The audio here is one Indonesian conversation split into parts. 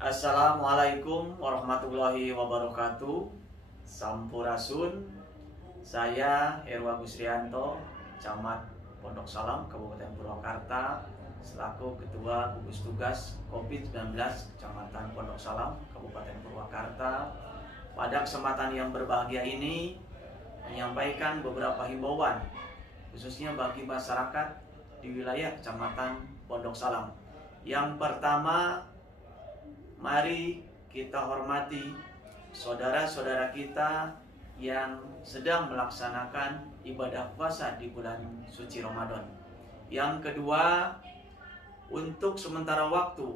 Assalamualaikum warahmatullahi wabarakatuh. Sampurasun. Saya Heru Agus Rianto, Camat Pondok Salam, Kabupaten Purwakarta, selaku Ketua Gugus Tugas COVID-19 Kecamatan Pondok Salam, Kabupaten Purwakarta. Pada kesempatan yang berbahagia ini, menyampaikan beberapa himbauan, khususnya bagi masyarakat di wilayah Kecamatan Pondok Salam. Yang pertama, mari kita hormati saudara-saudara kita yang sedang melaksanakan ibadah puasa di bulan suci Ramadan. Yang kedua, untuk sementara waktu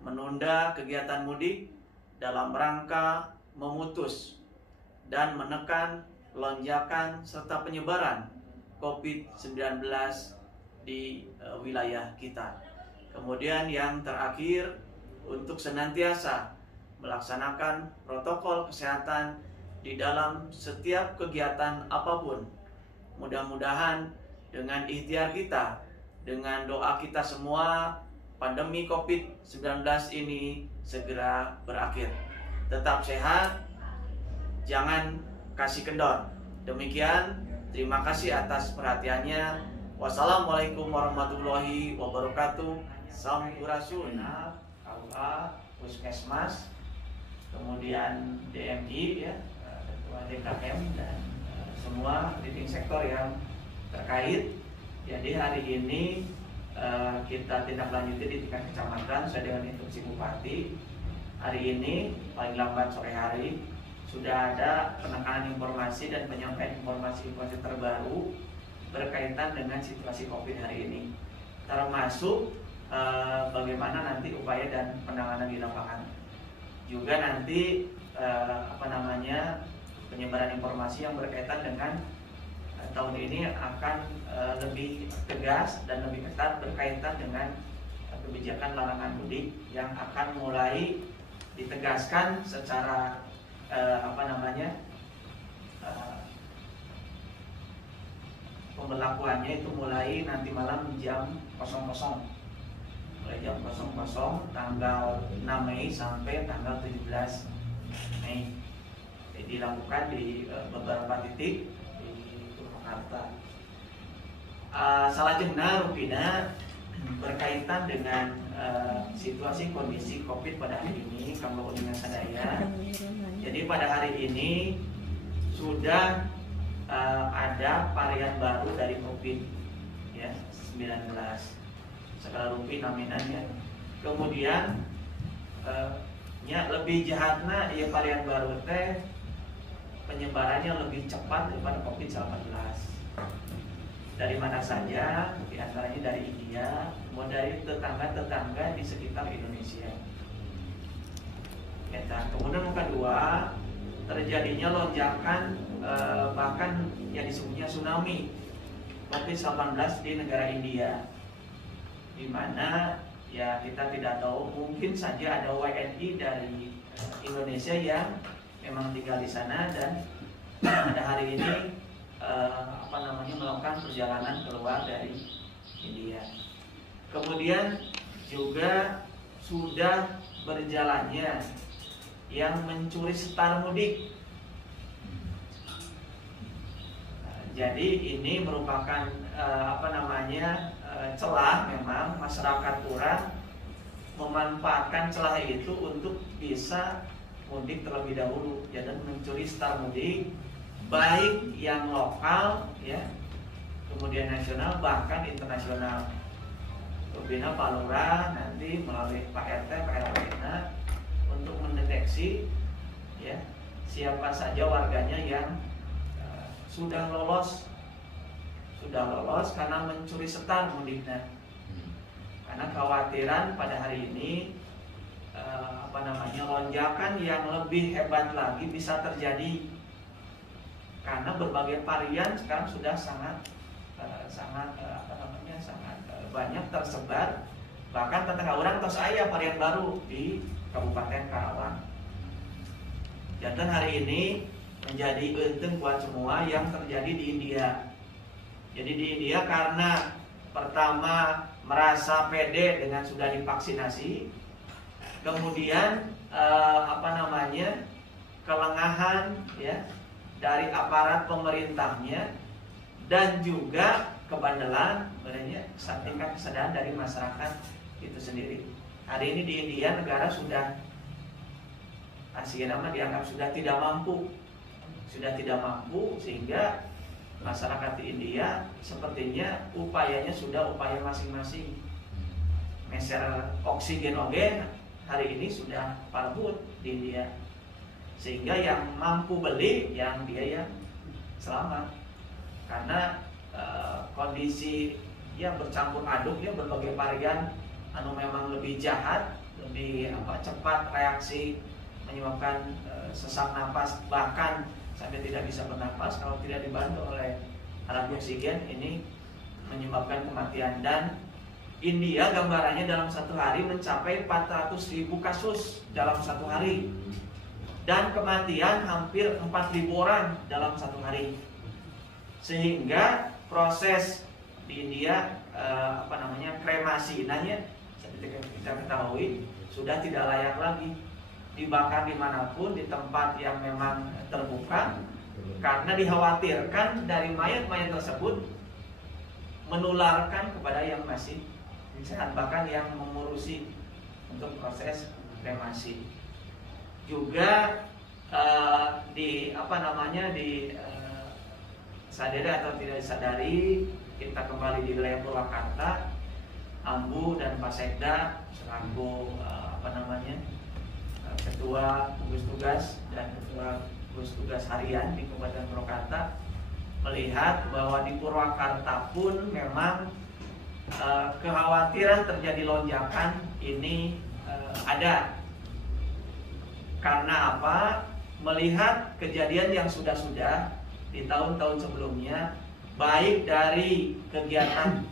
menunda kegiatan mudik dalam rangka memutus dan menekan lonjakan serta penyebaran COVID-19 di wilayah kita. Kemudian yang terakhir, untuk senantiasa melaksanakan protokol kesehatan di dalam setiap kegiatan apapun. Mudah-mudahan dengan ikhtiar kita, dengan doa kita semua, pandemi COVID-19 ini segera berakhir. Tetap sehat, jangan kasih kendor. Demikian, terima kasih atas perhatiannya. Wassalamualaikum warahmatullahi wabarakatuh. Sampurasun. KUA, Puskesmas, kemudian DMI, ya, Ketua DKM, dan semua leading sektor yang terkait. Jadi hari ini kita tindak lanjuti di tingkat kecamatan sesuai dengan instruksi Bupati. Hari ini paling lambat sore hari sudah ada penekanan informasi dan penyampaian informasi-informasi terbaru berkaitan dengan situasi COVID hari ini, termasuk bagaimana nanti upaya dan penanganan di lapangan. Juga nanti penyebaran informasi yang berkaitan dengan tahun ini akan lebih tegas dan lebih ketat berkaitan dengan kebijakan larangan mudik yang akan mulai ditegaskan secara pemberlakuannya itu mulai nanti malam jam 00. Mulai jam 00 tanggal 6 Mei sampai tanggal 17 Mei. Dilakukan di beberapa titik di Purwakarta. Salajengna rupina berkaitan dengan situasi kondisi COVID pada hari ini, kamu uningan sadaya. Jadi pada hari ini sudah ada varian baru dari COVID-19. Skala rupi nominannya. Kemudian lebih jahatnya ya varian baru teh penyebarannya lebih cepat daripada COVID-19. Dari mana saja? Di antaranya dari India, mau dari tetangga-tetangga di sekitar Indonesia. Kemudian yang kedua, terjadinya lonjakan bahkan yang disebutnya tsunami COVID-19 di negara India, di mana ya kita tidak tahu, mungkin saja ada WNI dari Indonesia yang memang tinggal di sana dan pada hari ini melakukan perjalanan keluar dari India. Kemudian juga sudah berjalannya yang mencuri setar mudik. Jadi ini merupakan celah, memang masyarakat kurang memanfaatkan celah itu untuk bisa mudik terlebih dahulu, dan mencuri setar mudik baik yang lokal, ya, kemudian nasional, bahkan internasional. Pembina Pak Lurah nanti melalui Pak RT, Pak RW-nya untuk mendeteksi, ya, siapa saja warganya yang sudah lolos karena mencuri setar mudiknya. Karena kekhawatiran pada hari ini lonjakan yang lebih hebat lagi bisa terjadi karena berbagai varian sekarang sudah sangat banyak tersebar. Bahkan tetangga orang tos aya varian baru di Kabupaten Karawang. Jantan hari ini menjadi untung buat semua yang terjadi di India. Jadi di India karena pertama merasa pede dengan sudah divaksinasi, kemudian kelengahan ya dari aparat pemerintahnya, dan juga kebandelan tingkat kesadaran dari masyarakat itu sendiri. Hari ini di India negara sudah dianggap sudah tidak mampu, sehingga masyarakat di India sepertinya upayanya sudah upaya masing-masing. Meser oksigen hari ini sudah palbut di India, sehingga yang mampu beli yang dia yang selamat, karena kondisi yang bercampur aduk ya, berbagai varian memang lebih jahat, lebih cepat reaksi, menyebabkan sesak napas, bahkan sampai tidak bisa bernapas kalau tidak dibantu oleh alat oksigen. Ini menyebabkan kematian. Dan India gambarannya dalam satu hari mencapai 400.000 kasus dalam satu hari, dan kematian hampir 4.000 orang dalam satu hari, sehingga proses di India kremasi seperti kita ketahui sudah tidak layak lagi dibakar dimanapun, di tempat yang memang terbuka, karena dikhawatirkan dari mayat-mayat tersebut menularkan kepada yang masih sehat, bahkan yang mengurusi untuk proses kremasi. Juga sadari atau tidak disadari, kita kembali di wilayah Purwakarta, Ambu dan Pak Sekda selaku ketua gugus tugas dan ketua gugus tugas harian di Kabupaten Purwakarta melihat bahwa di Purwakarta pun memang kekhawatiran terjadi lonjakan ini ada. Karena apa? Melihat kejadian yang sudah-sudah di tahun-tahun sebelumnya, baik dari kegiatan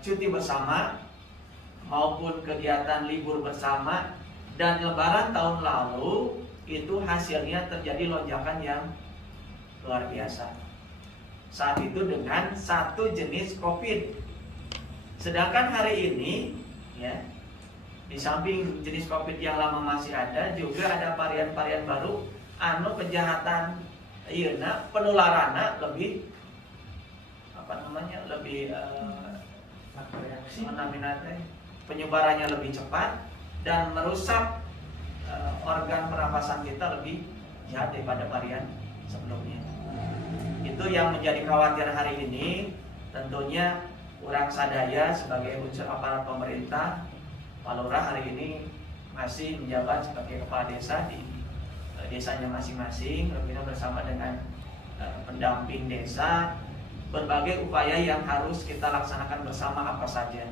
cuti bersama maupun kegiatan libur bersama, dan lebaran tahun lalu itu hasilnya terjadi lonjakan yang luar biasa. Saat itu dengan satu jenis COVID. Sedangkan hari ini ya, di samping jenis COVID yang lama masih ada, juga ada varian-varian baru kejahatan penularannya lebih penyebarannya lebih cepat dan merusak organ pernapasan kita lebih jahat daripada varian sebelumnya. Itu yang menjadi kekhawatiran hari ini. Tentunya urang sadaya sebagai unsur aparat pemerintah, Pak Lurah hari ini masih menjabat sebagai kepala desa di desanya masing-masing, bersama dengan pendamping desa. Berbagai upaya yang harus kita laksanakan bersama apa saja.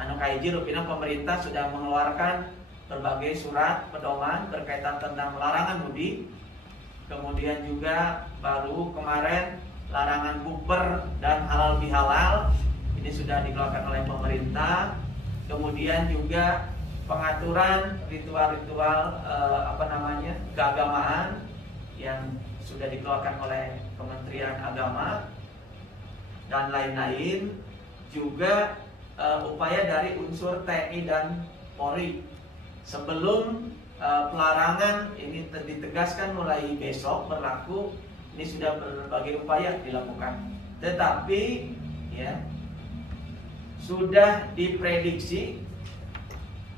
Kaiji rupina pemerintah sudah mengeluarkan berbagai surat pedoman berkaitan tentang larangan mudik. Kemudian juga baru kemarin larangan bukber dan halal bihalal ini sudah dikeluarkan oleh pemerintah. Kemudian juga pengaturan ritual-ritual keagamaan yang sudah dikeluarkan oleh Kementerian Agama dan lain-lain. Juga upaya dari unsur TNI dan Polri. Sebelum pelarangan ini ditegaskan mulai besok berlaku, ini sudah berbagai upaya dilakukan. Tetapi ya sudah diprediksi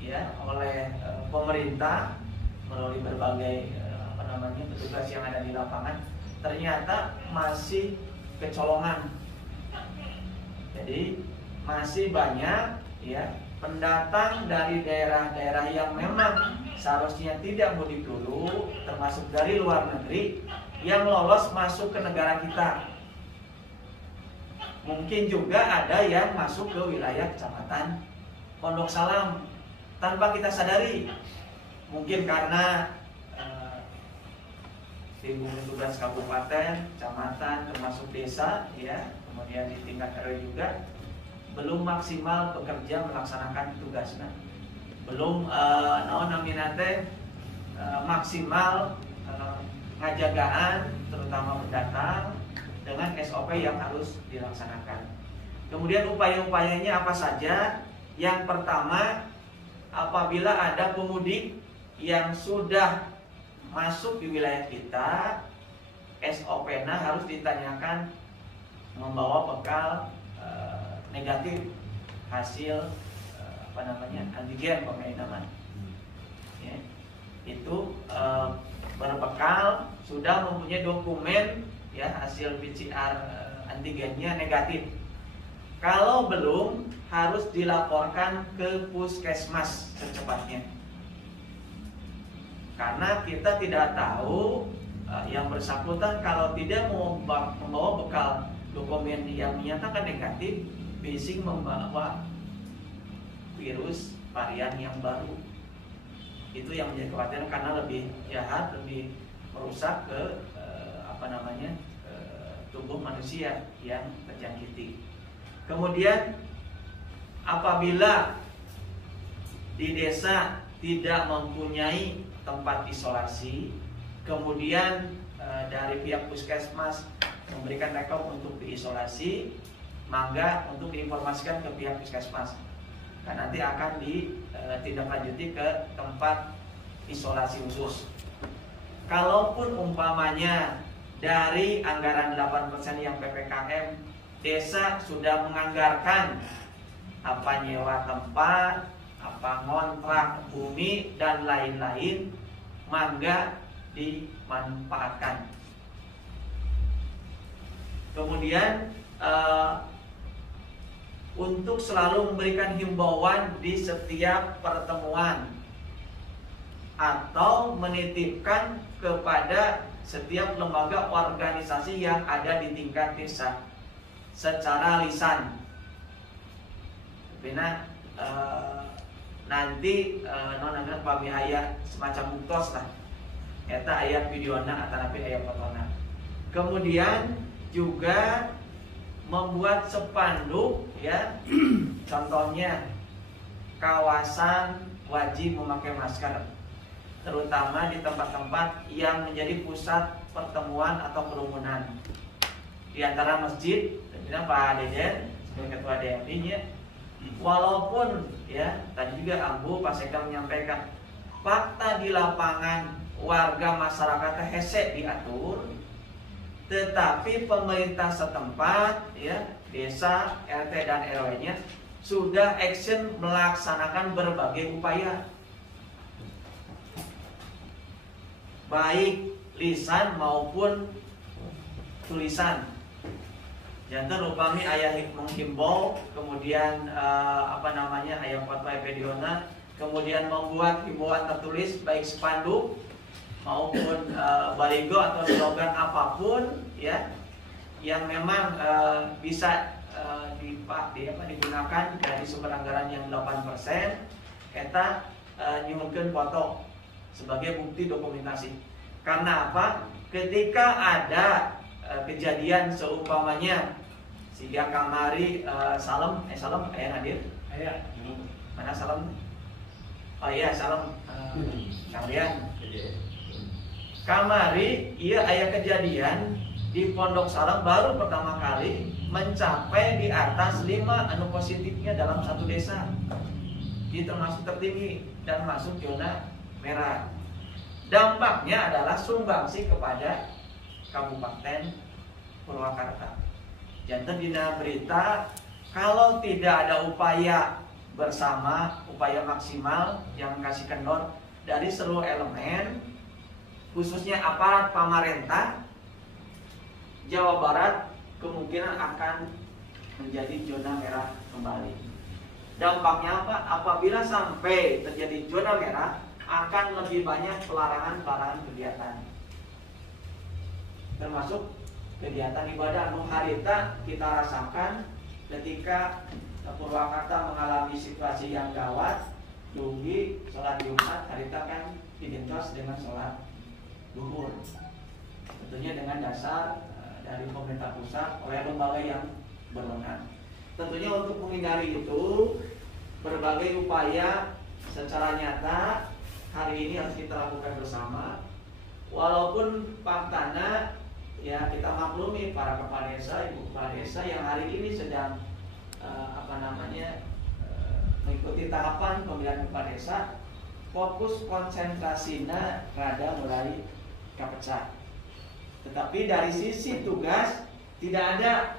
ya oleh pemerintah melalui berbagai petugas yang ada di lapangan, ternyata masih kecolongan. Jadi masih banyak ya pendatang dari daerah-daerah yang memang seharusnya tidak mudik dulu, termasuk dari luar negeri, yang lolos masuk ke negara kita. Mungkin juga ada yang masuk ke wilayah Kecamatan Pondok Salam tanpa kita sadari. Mungkin karena di tugas kabupaten, kecamatan, termasuk desa, ya, kemudian di tingkat RW juga belum maksimal bekerja melaksanakan tugasnya, belum maksimal ngajagaan terutama pendatang dengan SOP yang harus dilaksanakan. Kemudian upaya-upayanya apa saja? Yang pertama apabila ada pemudik yang sudah masuk di wilayah kita, SOP-nya harus ditanyakan membawa bekal negatif hasil antigen pengainan. Ya, itu berbekal sudah mempunyai dokumen ya hasil PCR antigennya negatif. Kalau belum, harus dilaporkan ke puskesmas secepatnya. Karena kita tidak tahu yang bersangkutan kalau tidak membawa bekal dokumen yang menyatakan negatif, bisa membawa virus varian yang baru. Itu yang menjadi kekhawatiran karena lebih jahat, lebih merusak ke tubuh manusia yang terjangkiti. Kemudian apabila di desa tidak mempunyai tempat isolasi, kemudian dari pihak puskesmas memberikan rekor untuk diisolasi, mangga untuk diinformasikan ke pihak puskesmas. Dan nanti akan ditindaklanjuti ke tempat isolasi khusus. Kalaupun umpamanya dari anggaran 8% yang PPKM, desa sudah menganggarkan apa nyewa tempat, apa ngontrak bumi dan lain-lain, mangga dimanfaatkan. Kemudian untuk selalu memberikan himbauan di setiap pertemuan atau menitipkan kepada setiap lembaga organisasi yang ada di tingkat desa secara lisan. Karena nanti non pami aya semacam buktos lah. Eta aya videona atanapi aya fotona. Kemudian juga membuat spanduk ya. Contohnya kawasan wajib memakai masker, terutama di tempat-tempat yang menjadi pusat pertemuan atau kerumunan. Di antara masjid, tentunya Pak Deden sebagai ketua DMI-nya, walaupun ya tadi juga Ambu Pak Sekda menyampaikan fakta di lapangan warga masyarakat hese diatur, tetapi pemerintah setempat ya desa, RT dan RW-nya sudah action melaksanakan berbagai upaya, baik lisan maupun tulisan. Jantan upami ayah menghimbau, kemudian ayah fatwa epidemiona, kemudian membuat himbauan tertulis baik spanduk maupun baligo atau slogan apapun ya yang memang bisa digunakan dari sumber anggaran yang 8%, eta nyuhunkeun foto sebagai bukti dokumentasi. Karena apa? Ketika ada kejadian seumpamanya sehingga kamari Salem aya hadir? Aya. Mana Salem? Oh iya Salem. Kalian. Kamari ieu aya kejadian di Pondok Salem baru pertama kali mencapai di atas 5 anu positifnya dalam satu desa. Ini termasuk tertinggi dan masuk zona merah. Dampaknya adalah sumbangsi kepada Kabupaten Purwakarta. Jantan dina berita kalau tidak ada upaya bersama, upaya maksimal yang kasih kendor dari seluruh elemen, khususnya aparat pemerintah, Jawa Barat kemungkinan akan menjadi zona merah kembali. Dampaknya apa? Apabila sampai terjadi zona merah, akan lebih banyak pelarangan kegiatan, termasuk kegiatan ibadah. Anu harita kita rasakan ketika Purwakarta mengalami situasi yang gawat, dugi sholat Jumat harita kan dibentos dengan sholat duhur, tentunya dengan dasar dari pemerintah pusat oleh lembaga yang berwenang. Tentunya untuk menghindari itu, berbagai upaya secara nyata hari ini harus kita lakukan bersama. Walaupun faktanya ya kita maklumi para kepala desa, ibu kepala desa yang hari ini sedang mengikuti tahapan pemilihan kepala desa, fokus konsentrasinya rada mulai kepecah. Tetapi dari sisi tugas tidak ada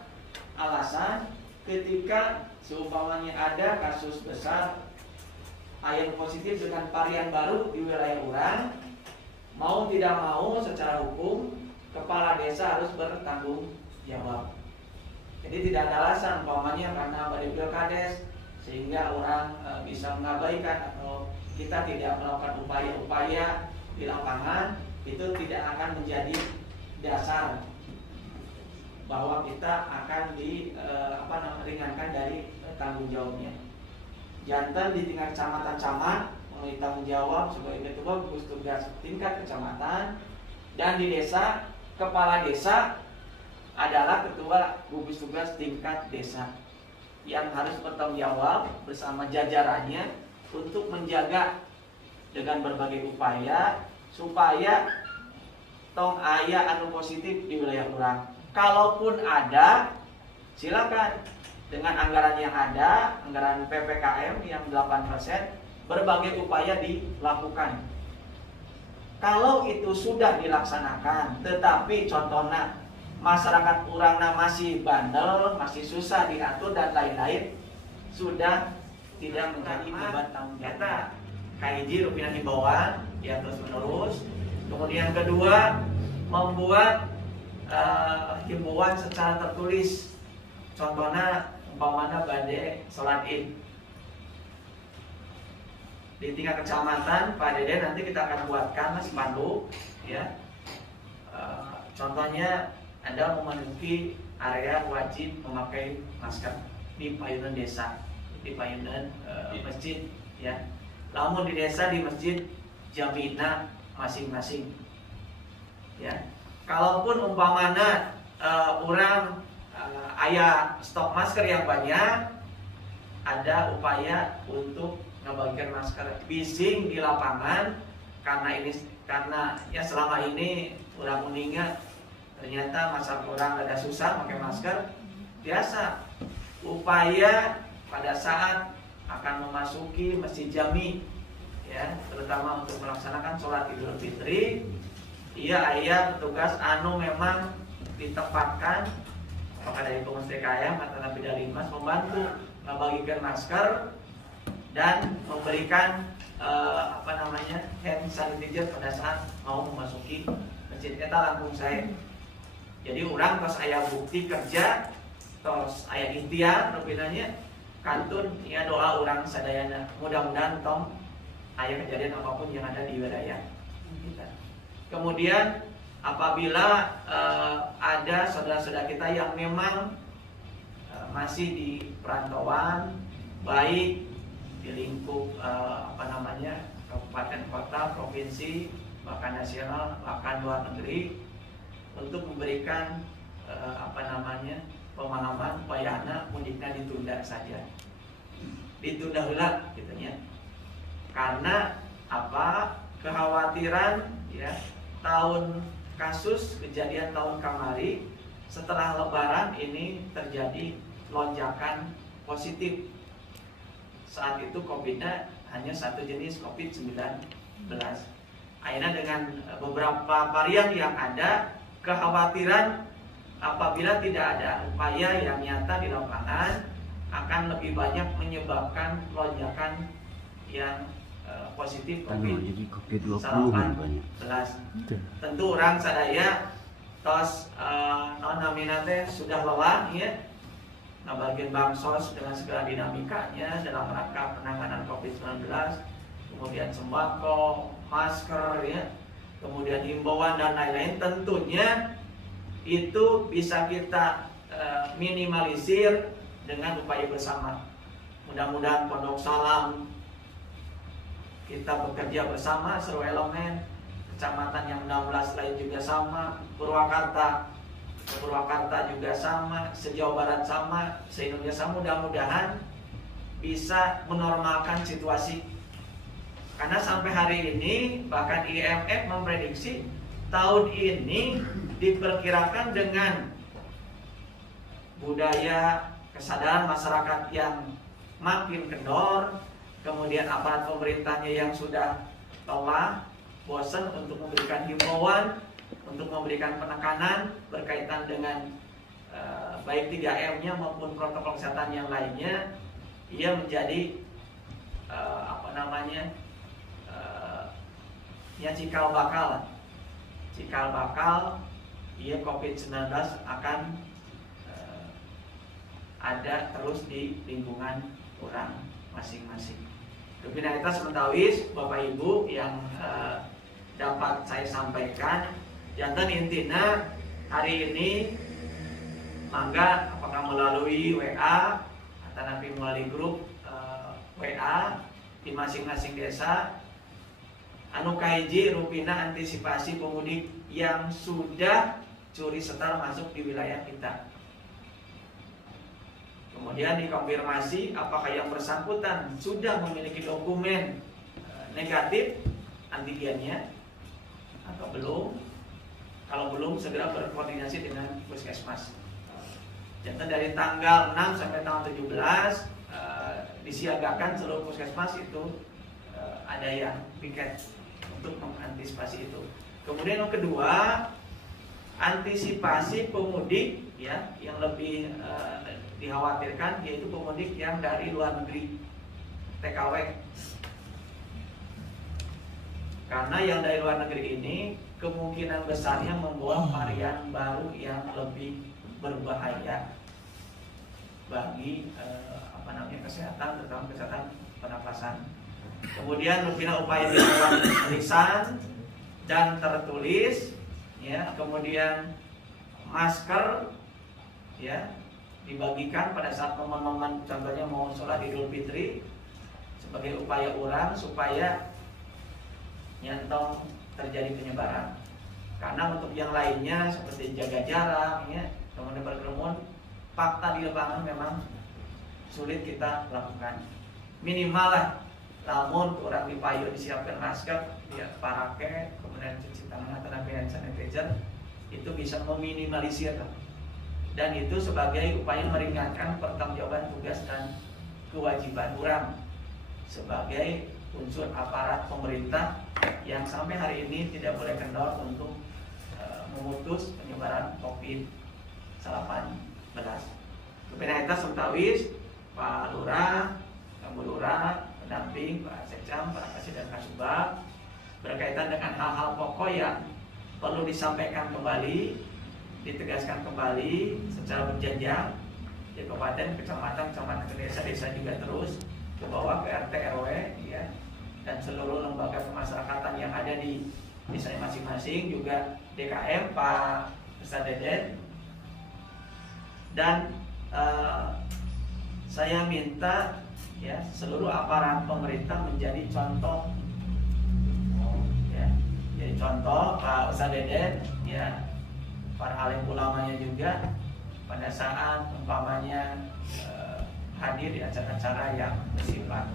alasan ketika seumpamanya ada kasus besar yang positif dengan varian baru di wilayah orang, mau tidak mau secara hukum kepala desa harus bertanggung jawab. Jadi tidak ada alasan umpamanya karena pada pilkades sehingga orang bisa mengabaikan atau kita tidak melakukan upaya-upaya di lapangan, itu tidak akan menjadi dasar bahwa kita akan ringankan dari tanggung jawabnya. Jantan di tingkat kecamatan camat memiliki tanggung jawab sebagai ketua gugus tugas tingkat kecamatan, dan di desa kepala desa adalah ketua gugus tugas tingkat desa yang harus bertanggung jawab bersama jajarannya untuk menjaga dengan berbagai upaya supaya tong aya anu positif di wilayah orang. Kalaupun ada, silakan dengan anggaran yang ada, anggaran PPKM yang 8%, berbagai upaya dilakukan. Kalau itu sudah dilaksanakan, tetapi contohnya masyarakat urangna masih bandel, masih susah diatur dan lain-lain, sudah tidak menjadi beban tanggung jawab. Kaiji rupiah himbauan yang terus menerus. Kemudian kedua, membuat himbauan secara tertulis. Contohnya umpamanya bade sholat id di tingkat kecamatan, Pak Dede nanti kita akan buatkan spanduk ya. Contohnya Anda memasuki area wajib memakai masker di payunan desa, di payunan masjid ya. Namun di desa, di masjid jamina masing-masing ya. Kalaupun umpamana orang aya stok masker yang banyak, ada upaya untuk ngebagikan masker bising di lapangan, karena ya selama ini orang meninggal ternyata masyarakat orang ada susah pakai masker. Biasa upaya pada saat akan memasuki masjid jami ya, terutama untuk melaksanakan sholat Idul Fitri, iya petugas anu memang ditempatkan apakah dari pengurus TKM atau Napida Limas membantu membagikan masker dan memberikan hand sanitizer pada saat mau memasuki masjid. Eta langsung saya. Jadi orang tos aya bukti kerja, tos aya ikhtiar rupinanya kantun ya doa orang sadayana. Mudah-mudahan tong aya kejadian apapun yang ada di wilayah kita. Kemudian apabila ada saudara-saudara kita yang memang masih di perantauan, baik di lingkup kabupaten, kota, provinsi, bahkan nasional, bahkan luar negeri, untuk memberikan pemahaman upayana mudiknya ditunda saja, ditunda heula gitu ya. Karena kekhawatiran ya, tahun kasus kejadian tahun kemari setelah lebaran ini terjadi lonjakan positif. Saat itu COVID-nya hanya satu jenis COVID-19. Akhirnya dengan beberapa varian yang ada, kekhawatiran apabila tidak ada upaya yang nyata di lapangan akan lebih banyak menyebabkan lonjakan yang positif COVID-19. Tentu orang sadaya tos sudah lelah ya, bagian bansos dengan segala dinamikanya dalam rangka penanganan COVID-19, kemudian sembako, masker ya, kemudian himbauan dan lain-lain, tentunya itu bisa kita minimalisir dengan upaya bersama. Mudah-mudahan Pondok Salam kita bekerja bersama seluruh elemen, kecamatan yang 16 lain juga sama, Purwakarta juga sama, se-Jawa Barat sama, se-Indonesia. Mudah-mudahan bisa menormalkan situasi. Karena sampai hari ini bahkan IMF memprediksi tahun ini diperkirakan dengan budaya kesadaran masyarakat yang makin kendor, kemudian aparat pemerintahnya yang sudah lelah, bosan untuk memberikan himbauan, untuk memberikan penekanan berkaitan dengan baik 3M-nya maupun protokol kesehatan yang lainnya, ia menjadi cikal bakal ia COVID-19 akan ada terus di lingkungan orang masing-masing. Finalitas mentawis Bapak Ibu yang dapat saya sampaikan, jantan intina hari ini mangga apakah melalui WA atau nanti melalui grup WA di masing-masing desa anu kahiji rupina antisipasi pemudik yang sudah curi setar masuk di wilayah kita. Kemudian dikonfirmasi apakah yang bersangkutan sudah memiliki dokumen negatif antigennya atau belum. Kalau belum, segera berkoordinasi dengan puskesmas. Jadi dari tanggal 6 sampai tanggal 17 disiagakan seluruh puskesmas itu ada yang piket untuk mengantisipasi itu. Kemudian yang kedua, antisipasi pemudik ya yang lebih dikhawatirkan yaitu pemudik yang dari luar negeri TKW. Karena yang dari luar negeri ini kemungkinan besarnya membawa varian baru yang lebih berbahaya bagi kesehatan, terutama kesehatan pernapasan. Kemudian rupina upaya dilakukan lisan dan tertulis, ya. Kemudian masker, ya, dibagikan pada saat momen-momen contohnya mau sholat Idul Fitri sebagai upaya orang supaya nyantong terjadi penyebaran. Karena untuk yang lainnya seperti jaga jarak, ya, kemudian berkerumun, fakta di lapangan memang sulit kita lakukan. Minimal lah, namun orang di payu disiapkan masker, ya, parake, kemudian cuci tangan atau hand sanitizer, itu bisa meminimalisir. Dan itu sebagai upaya meringankan pertanggungjawaban tugas dan kewajiban orang sebagai unsur aparat pemerintah yang sampai hari ini tidak boleh kendor untuk memutus penyebaran COVID-19. Kepenaitas Sentawis, Pak Lurah, Bu Lurah, pendamping, Pak Sekcam, Pak Kasih dan Kasubag berkaitan dengan hal-hal pokok yang perlu disampaikan kembali, ditegaskan kembali secara berjenjang di kabupaten, kecamatan, ke desa juga terus ke bawah ke RT RW, ya, dan seluruh lembaga pemasyarakatan yang ada di desa masing-masing, juga DKM Pak Ustadz Deden. Dan saya minta, ya, seluruh aparat pemerintah menjadi contoh, ya, jadi contoh Pak Ustadz Deden, ya, para alim ulamanya juga pada saat umpamanya hadir di acara-acara yang bersifat